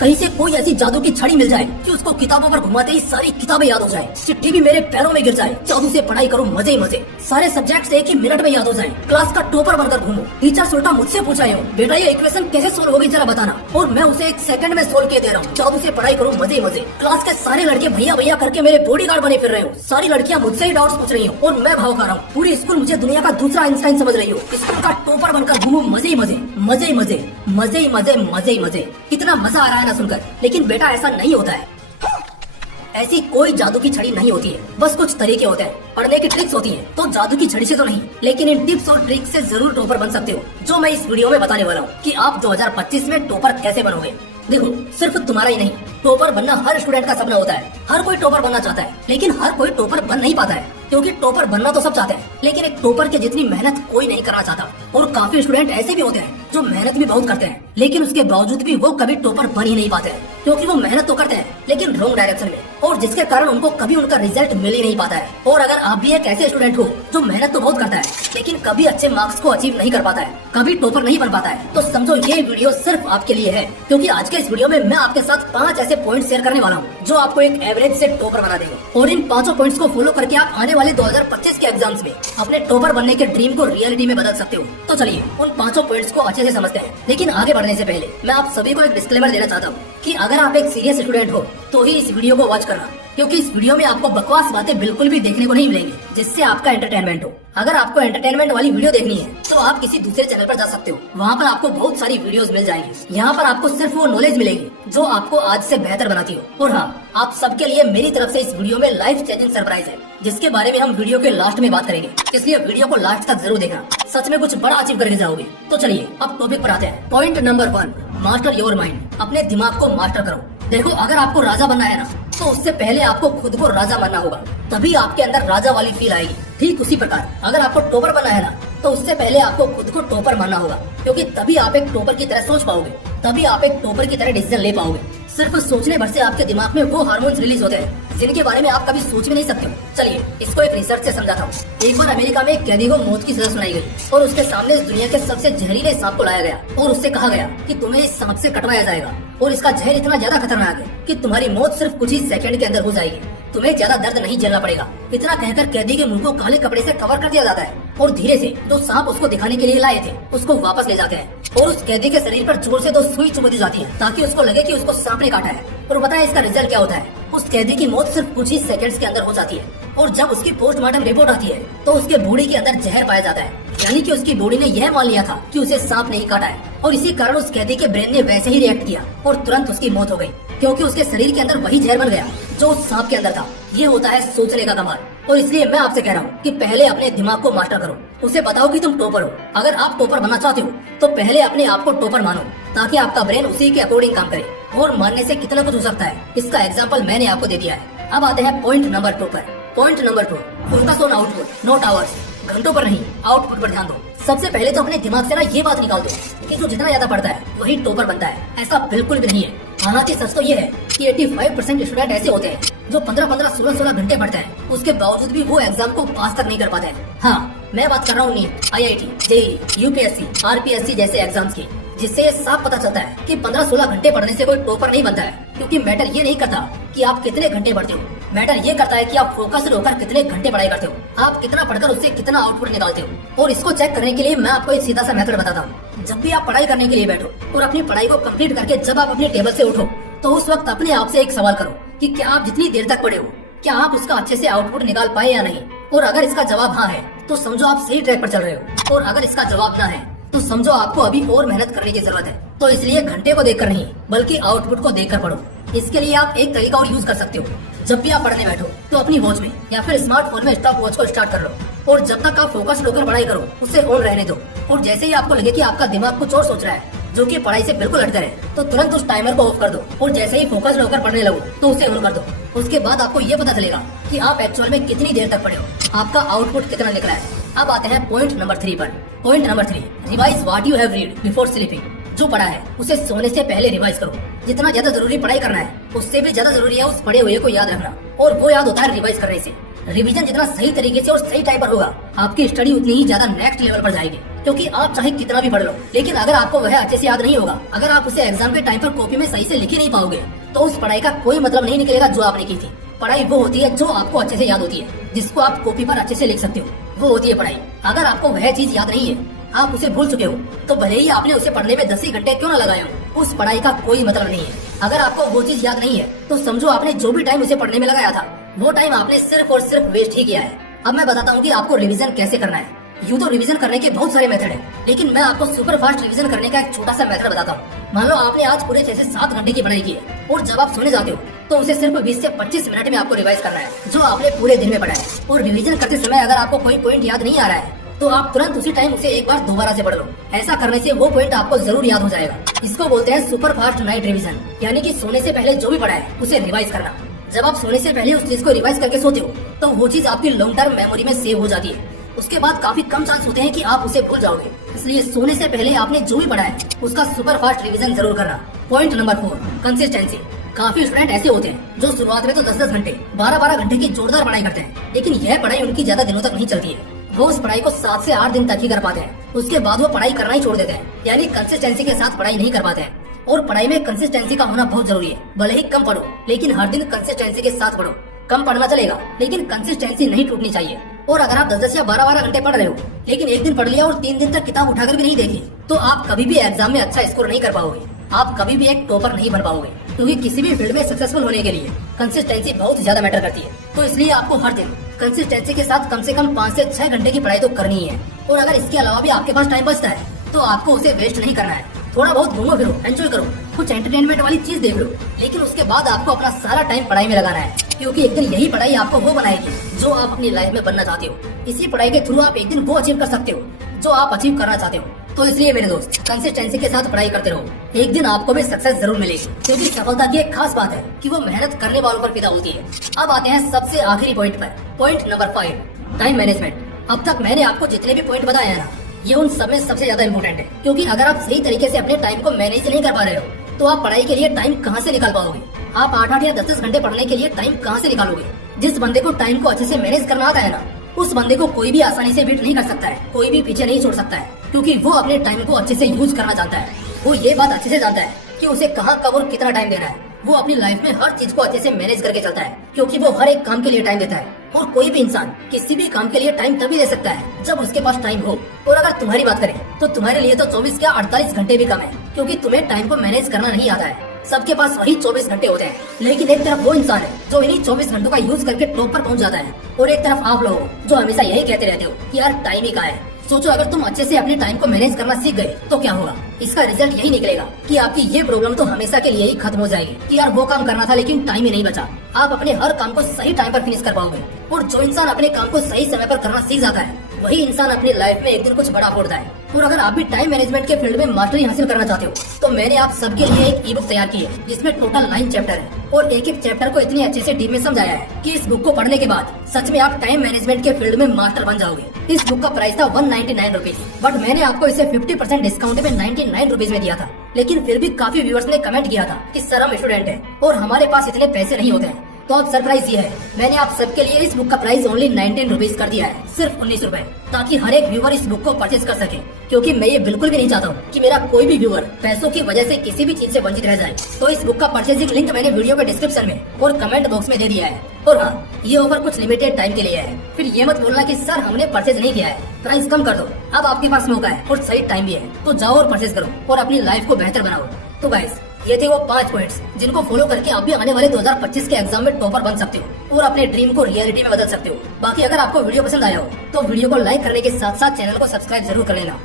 कहीं से कोई ऐसी जादू की छड़ी मिल जाए कि उसको किताबों पर घुमाते ही सारी किताबें याद हो जाए, चिट्ठी भी मेरे पैरों में गिर जाए, जादू से पढ़ाई करूँ मजे ही मजे, सारे सब्जेक्ट्स एक ही मिनट में याद हो जाए, क्लास का टॉपर बनकर घूमूं, टीचर उल्टा मुझसे पूछ रहे हो बेटा ये इक्वेशन कैसे सोल्व होगी जरा बताना, और मैं उसे 1 सेकंड में सोल्व किए दे रहा हूँ, जादू से पढ़ाई करूँ मजे ही मजे। क्लास के सारे लड़के भैया भैया करके मेरे बॉडीगार्ड बने फिर रहे हो, सारी लड़कियाँ मुझसे ही डाउट्स पूछ रही हो और मैं भाव खा रहा हूँ, पूरी स्कूल मुझे दुनिया का दूसरा आइंस्टाइन समझ रही हो, स्कूल का टॉपर बनकर घूमूं मजे ही मजे, मजे ही मजे, मजे ही मजे, मजे ही मजे। कितना मजा आ रहा है ना सुनकर, लेकिन बेटा ऐसा नहीं होता है। ऐसी कोई जादू की छड़ी नहीं होती है, बस कुछ तरीके होते हैं, पढ़ने की ट्रिक्स होती हैं। तो जादू की छड़ी से तो नहीं, लेकिन इन टिप्स और ट्रिक्स से जरूर टॉपर बन सकते हो, जो मैं इस वीडियो में बताने वाला हूँ कि आप 2025 में टॉपर कैसे बनोगे। देखो सिर्फ तुम्हारा ही नहीं, टॉपर बनना हर स्टूडेंट का सपना होता है, हर कोई टॉपर बनना चाहता है, लेकिन हर कोई टॉपर बन नहीं पाता है, क्योंकि टॉपर बनना तो सब चाहते हैं, लेकिन एक टॉपर के जितनी मेहनत कोई नहीं करना चाहता। और काफी स्टूडेंट ऐसे भी होते हैं जो मेहनत भी बहुत करते हैं, लेकिन उसके बावजूद भी वो कभी टॉपर बन ही नहीं पाते हैं, क्योंकि वो मेहनत तो करते हैं लेकिन रॉन्ग डायरेक्शन में, और जिसके कारण उनको कभी उनका रिजल्ट मिल ही नहीं पाता है। और अगर आप भी एक ऐसे स्टूडेंट हो जो मेहनत तो बहुत करता है, लेकिन कभी अच्छे मार्क्स को अचीव नहीं कर पाता है, कभी टॉपर नहीं बन पाता है, तो समझो ये वीडियो सिर्फ आपके लिए है, क्योंकि आज के इस वीडियो में मैं आपके साथ 5 ऐसे पॉइंट शेयर करने वाला हूँ जो आपको एक एवरेज से टॉपर बना देंगे। और इन 5 पॉइंट्स को फॉलो करके आप आने वाले 2025 के एग्जाम्स में अपने टॉपर बनने के ड्रीम को रियलिटी में बदल सकते हो। तो चलिए उन 5 पॉइंट्स को अच्छे से समझते हैं, लेकिन आगे बढ़ने से पहले मैं आप सभी को एक डिस्क्लेमर देना चाहता हूँ कि अगर आप एक सीरियस स्टूडेंट हो तो ही इस वीडियो को वॉच करना, क्योंकि इस वीडियो में आपको बकवास बातें बिल्कुल भी देखने को नहीं मिलेंगी जिससे आपका एंटरटेनमेंट हो। अगर आपको एंटरटेनमेंट वाली वीडियो देखनी है तो आप किसी दूसरे चैनल पर जा सकते हो, वहाँ पर आपको बहुत सारी वीडियोस मिल जाएंगी। यहाँ पर आपको सिर्फ वो नॉलेज मिलेगी जो आपको आज से बेहतर बनाती हो। और हाँ, आप सबके लिए मेरी तरफ से इस वीडियो में लाइफ चेंजिंग सरप्राइज है, जिसके बारे में हम वीडियो के लास्ट में बात करेंगे, इसलिए वीडियो को लास्ट तक जरूर देखना, सच में कुछ बड़ा अचीव करके जाओगे। तो चलिए अब टॉपिक पर आते हैं। Point number 1, master your mind, अपने दिमाग को मास्टर करो। देखो अगर आपको राजा बनना है ना, तो उससे पहले आपको खुद को राजा बनना होगा, तभी आपके अंदर राजा वाली फील आएगी। ठीक उसी प्रकार अगर आपको टॉपर बनना है ना, तो उससे पहले आपको खुद को टॉपर मानना होगा, क्योंकि तभी आप एक टॉपर की तरह सोच पाओगे, तभी आप एक टॉपर की तरह डिसीजन ले पाओगे। सिर्फ सोचने भर से आपके दिमाग में वो हार्मोन्स रिलीज होते हैं जिनके बारे में आप कभी सोच भी नहीं सकते हो। चलिए इसको एक रिसर्च से समझाता हूँ। एक बार अमेरिका में एक कैदी को मौत की सजा सुनाई गई और उसके सामने इस दुनिया के सबसे जहरीले सांप को लाया गया और उससे कहा गया कि तुम्हें इस सांप से कटवाया जाएगा और इसका जहर इतना ज्यादा खतरनाक है कि तुम्हारी मौत सिर्फ कुछ ही सेकंड के अंदर हो जाएगी, तुम्हें ज्यादा दर्द नहीं झेलना पड़ेगा। इतना कहकर कैदी के मुंह को काले कपड़े से कवर कर दिया जाता है और धीरे से जो सांप उसको दिखाने के लिए लाए थे उसको वापस ले जाते हैं और उस कैदी के शरीर पर जोर से 2 सुई चुभ दी जाती है ताकि उसको लगे कि उसको सांप ने काटा है। और बताएं इसका रिजल्ट क्या होता है? उस कैदी की मौत सिर्फ कुछ ही सेकंड्स के अंदर हो जाती है और जब उसकी पोस्टमार्टम रिपोर्ट आती है तो उसके बॉडी के अंदर जहर पाया जाता है, यानी कि उसकी बॉडी ने यह मान लिया था कि उसे सांप नहीं काटा है और इसी कारण उस कैदी के ब्रेन ने वैसे ही रिएक्ट किया और तुरंत उसकी मौत हो गई, क्योंकि उसके शरीर के अंदर वही जहर बन गया जो उस सांप के अंदर था। ये होता है सोचने का कमाल। और इसलिए मैं आपसे कह रहा हूँ कि पहले अपने दिमाग को मास्टर करो, उसे बताओ कि तुम टॉपर हो। अगर आप टॉपर बनना चाहते हो तो पहले अपने आप को टॉपर मानो, ताकि आपका ब्रेन उसी के अकॉर्डिंग काम करे। और मानने से कितना कुछ हो सकता है, इसका एग्जाम्पल मैंने आपको दे दिया है। अब आते हैं पॉइंट नंबर 2 पर। Point number 2, focus on output not hours. घंटों पर नहीं, आउटपुट पर ध्यान दो। सबसे पहले तो अपने दिमाग से ना ये बात निकाल दो कि जो जितना ज्यादा पढ़ता है वही टॉपर बनता है। ऐसा बिल्कुल भी नहीं है। हालांकि सच तो ये है कि 85% स्टूडेंट ऐसे होते हैं जो 15-15, 16-16 घंटे पढ़ते हैं, उसके बावजूद भी वो एग्जाम को पास तक नहीं कर पाते हैं। हाँ, मैं बात कर रहा हूँ NEET, IIT, JEE, UPSC, RPSC जैसे एग्जाम्स की, जिससे ये साफ पता चलता है कि 15-16 घंटे पढ़ने से कोई टॉपर नहीं बनता है। क्योंकि मैटर ये नहीं करता कि आप कितने घंटे पढ़ते हो, मैटर ये करता है कि आप फोकस्ड होकर कितने घंटे पढ़ाई करते हो, आप कितना पढ़कर उससे कितना आउटपुट निकालते हो। और इसको चेक करने के लिए मैं आपको एक सीधा सा मेथड बताता हूँ। जब भी आप पढ़ाई करने के लिए बैठो और अपनी पढ़ाई को कंप्लीट करके जब आप अपने टेबल से उठो, तो उस वक्त अपने आप से एक सवाल करो कि क्या आप जितनी देर तक पढ़े हो, क्या आप उसका अच्छे से आउटपुट निकाल पाए या नहीं। और अगर इसका जवाब हाँ है तो समझो आप सही ट्रैक पर चल रहे हो, और अगर इसका जवाब ना है तो समझो आपको अभी और मेहनत करने की जरूरत है। तो इसलिए घंटे को देखकर नहीं, बल्कि आउटपुट को देखकर पढ़ो। इसके लिए आप एक तरीका और यूज कर सकते हो। जब भी आप पढ़ने बैठो तो अपनी वॉच में या फिर स्मार्टफोन में स्टॉप वॉच को स्टार्ट कर लो, और जब तक आप फोकस होकर पढ़ाई करो उसे ऑन रहने दो। और जैसे ही आपको लगे कि आपका दिमाग कुछ और सोच रहा है जो कि पढ़ाई से बिल्कुल हटकर है, तो तुरंत उस टाइमर को ऑफ कर दो और जैसे ही फोकस होकर पढ़ने लगो तो उसे ऑन कर दो। उसके बाद आपको ये पता चलेगा कि आप एक्चुअल में कितनी देर तक पढ़े हो, आपका आउटपुट कितना निकला है। अब आते हैं पॉइंट नंबर 3 पर। Point number 3, revise what you have read before sleeping. जो पढ़ा है उसे सोने से पहले रिवाइज करो। जितना ज्यादा जरूरी पढ़ाई करना है, उससे भी ज्यादा जरूरी है उस पढ़े हुए को याद रखना, और वो याद होता है रिवाइज करने से। रिवीजन जितना सही तरीके से और सही टाइम पर होगा, आपकी स्टडी उतनी ही ज्यादा नेक्स्ट लेवल पर जाएगी। क्योंकि आप चाहे कितना भी पढ़ लो, लेकिन अगर आपको वह अच्छे से याद नहीं होगा, अगर आप उसे एग्जाम के टाइम पर कॉपी में सही से लिख ही नहीं पाओगे, तो उस पढ़ाई का कोई मतलब नहीं निकलेगा जो आपने की थी। पढ़ाई वो होती है जो आपको अच्छे से याद होती है, जिसको आप कॉपी पर अच्छे से लिख सकते हो, वो होती है पढ़ाई। अगर आपको वह चीज याद नहीं है, आप उसे भूल चुके हो, तो भले ही आपने उसे पढ़ने में 10 ही घंटे क्यों न लगाए हो, उस पढ़ाई का कोई मतलब नहीं है। अगर आपको वो चीज याद नहीं है, तो समझो आपने जो भी टाइम उसे पढ़ने में लगाया था, वो टाइम आपने सिर्फ और सिर्फ वेस्ट ही किया है। अब मैं बताता हूँ कि आपको रिवीजन कैसे करना है। यूँ तो रिवीजन करने के बहुत सारे मेथड हैं, लेकिन मैं आपको सुपर फास्ट रिवीजन करने का एक छोटा सा मेथड बताता हूँ। मान लो आपने आज पूरे 6 से 7 घंटे की पढ़ाई की है, और जब आप सोने जाते हो तो उसे सिर्फ 20 से 25 मिनट में आपको रिवाइज करना है जो आपने पूरे दिन में पढ़ा है। और रिवीजन करते समय अगर आपको कोई पॉइंट याद नहीं आ रहा है, तो आप तुरंत उसी टाइम उसे एक बार दोबारा से पढ़ लो। ऐसा करने से वो पॉइंट आपको जरूर याद हो जाएगा। इसको बोलते हैं सुपर फास्ट नाइट रिवीजन, यानी कि सोने से पहले जो भी पढ़ा है उसे रिवाइज करना। जब आप सोने से पहले उस चीज को रिवाइज करके सोते हो, तो वो चीज आपकी लॉन्ग टर्म मेमोरी में सेव हो जाती है। उसके बाद काफी कम चांस होते हैं कि आप उसे भूल जाओगे। इसलिए सोने से पहले आपने जो भी पढ़ा है उसका सुपर फास्ट रिवीजन जरूर करना। Point number 4, consistency. काफी स्टूडेंट ऐसे होते हैं जो शुरुआत में तो 10-10 घंटे 12-12 घंटे की जोरदार पढ़ाई करते हैं, लेकिन यह पढ़ाई उनकी ज्यादा दिनों तक नहीं चलती है। वो उस पढ़ाई को 7 से 8 दिन तक ही कर पाते हैं, उसके बाद वो पढ़ाई करना ही छोड़ देते हैं, यानी कंसिस्टेंसी के साथ पढ़ाई नहीं कर पाते हैं। और पढ़ाई में कंसिस्टेंसी का होना बहुत जरूरी है। भले ही कम पढ़ो, लेकिन हर दिन कंसिस्टेंसी के साथ पढ़ो। कम पढ़ना चलेगा, लेकिन कंसिस्टेंसी नहीं टूटनी चाहिए। और अगर आप 10-10 या 12-12 घंटे पढ़ रहे हो, लेकिन एक दिन पढ़ लिया और 3 दिन तक किताब उठाकर भी नहीं देखी, तो आप कभी भी एग्जाम में अच्छा स्कोर नहीं कर पाओगे। आप कभी भी एक टॉपर नहीं बन पाओगे, क्योंकि किसी भी फील्ड में सक्सेसफुल होने के लिए कंसिस्टेंसी बहुत ज्यादा मैटर करती है। तो इसलिए आपको हर दिन कंसिस्टेंसी के साथ कम से कम 5 से 6 घंटे की पढ़ाई तो करनी ही है। और अगर इसके अलावा भी आपके पास टाइम बचता है, तो आपको उसे वेस्ट नहीं करना है। थोड़ा बहुत घूमो फिरो, एंजॉय करो, कुछ एंटरटेनमेंट वाली चीज देख लो, लेकिन उसके बाद आपको अपना सारा टाइम पढ़ाई में लगाना है। क्योंकि एक दिन यही पढ़ाई आपको वो बनाएगी जो आप अपनी लाइफ में बनना चाहते हो। इसी पढ़ाई के थ्रू आप एक दिन वो अचीव कर सकते हो जो आप अचीव करना चाहते हो। तो इसलिए मेरे दोस्त, कंसिस्टेंसी के साथ पढ़ाई करते रहो। एक दिन आपको भी सक्सेस जरूर मिलेगी, क्योंकि सफलता की एक खास बात है कि वो मेहनत करने वालों पर पैदा होती है। अब आते हैं सबसे आखिरी पॉइंट पर, पॉइंट नंबर 5, टाइम मैनेजमेंट। अब तक मैंने आपको जितने भी पॉइंट बताए हैं ना, ये उन सब में सबसे ज्यादा इम्पोर्टेंट है। क्योंकि अगर आप सही तरीके से अपने टाइम को मैनेज नहीं कर पा रहे हो, तो आप पढ़ाई के लिए टाइम कहाँ से निकाल पाओगे? आप 8-8 या 10-10 घंटे पढ़ने के लिए टाइम कहाँ से निकालोगे? जिस बंदे को टाइम को अच्छे से मैनेज करना आता है ना, उस बंदे को कोई भी आसानी से बीट नहीं कर सकता है, कोई भी पीछे नहीं छोड़ सकता है। क्योंकि वो अपने टाइम को अच्छे से यूज करना जानता है। वो ये बात अच्छे से जानता है कि उसे कहाँ, कब और कितना टाइम देना है। वो अपनी लाइफ में हर चीज को अच्छे से मैनेज करके चलता है, क्योंकि वो हर एक काम के लिए टाइम देता है। और कोई भी इंसान किसी भी काम के लिए टाइम तभी दे सकता है जब उसके पास टाइम हो। और अगर तुम्हारी बात करें, तो तुम्हारे लिए तो 24 क्या 48 घंटे भी कम है, क्योंकि तुम्हें टाइम को मैनेज करना नहीं आता है। सबके पास वही 24 घंटे होते हैं, लेकिन एक तरफ वो इंसान है जो इन्हीं 24 घंटों का यूज करके टॉप पर पहुंच जाता है, और एक तरफ आप लोग जो हमेशा यही कहते रहते हो कि यार टाइम ही कहाँ है। सोचो, अगर तुम अच्छे से अपने टाइम को मैनेज करना सीख गए तो क्या होगा? इसका रिजल्ट यही निकलेगा कि आपकी ये प्रॉब्लम तो हमेशा के लिए ही खत्म हो जाएगी कि यार वो काम करना था लेकिन टाइम ही नहीं बचा। आप अपने हर काम को सही टाइम पर फिनिश कर पाओगे। और जो इंसान अपने काम को सही समय पर करना सीख जाता है, वही इंसान अपनी लाइफ में एक दिन कुछ बड़ा फोड़ता है। और अगर आप भी टाइम मैनेजमेंट के फील्ड में मास्टरी हासिल करना चाहते हो, तो मैंने आप सबके लिए एक ई बुक तैयार की है, जिसमें टोटल 9 चैप्टर है। और एक एक चैप्टर को इतनी अच्छे से डीप में समझाया है कि इस बुक को पढ़ने के बाद सच में आप टाइम मैनेजमेंट के फील्ड में मास्टर बन जाओगे। इस बुक का प्राइस था 199 रुपीज, बट मैंने आपको इसे 50% डिस्काउंट में 99 रुपीज में दिया था। लेकिन फिर भी काफी व्यूअर्स ने कमेंट किया था कि सर हम स्टूडेंट हैं और हमारे पास इतने पैसे नहीं होते हैं। तो अब सरप्राइज ये है, मैंने आप सबके लिए इस बुक का प्राइस ओनली 19 रुपीज कर दिया है, सिर्फ 19 रुपए, ताकि हर एक व्यूअर इस बुक को परचेज कर सके। क्योंकि मैं ये बिल्कुल भी नहीं चाहता हूँ कि मेरा कोई भी व्यूअर पैसों की वजह से किसी भी चीज से वंचित रह जाए। तो इस बुक का परचेजिंग लिंक मैंने वीडियो के डिस्क्रिप्शन में और कमेंट बॉक्स में दे दिया है। और हाँ, ये ऑफर कुछ लिमिटेड टाइम के लिए है। फिर ये मत बोलना कि सर हमने परचेज नहीं किया है, प्राइस कम कर दो। अब आपके पास मौका है और सही टाइम भी है, तो जाओ और परचेज करो और अपनी लाइफ को बेहतर बनाओ। तो गाइस, ये थे वो 5 पॉइंट्स जिनको फॉलो करके आप भी आने वाले 2025 के एग्जाम में टॉपर बन सकते हो और अपने ड्रीम को रियलिटी में बदल सकते हो। बाकी अगर आपको वीडियो पसंद आया हो, तो वीडियो को लाइक करने के साथ साथ चैनल को सब्सक्राइब जरूर कर लेना।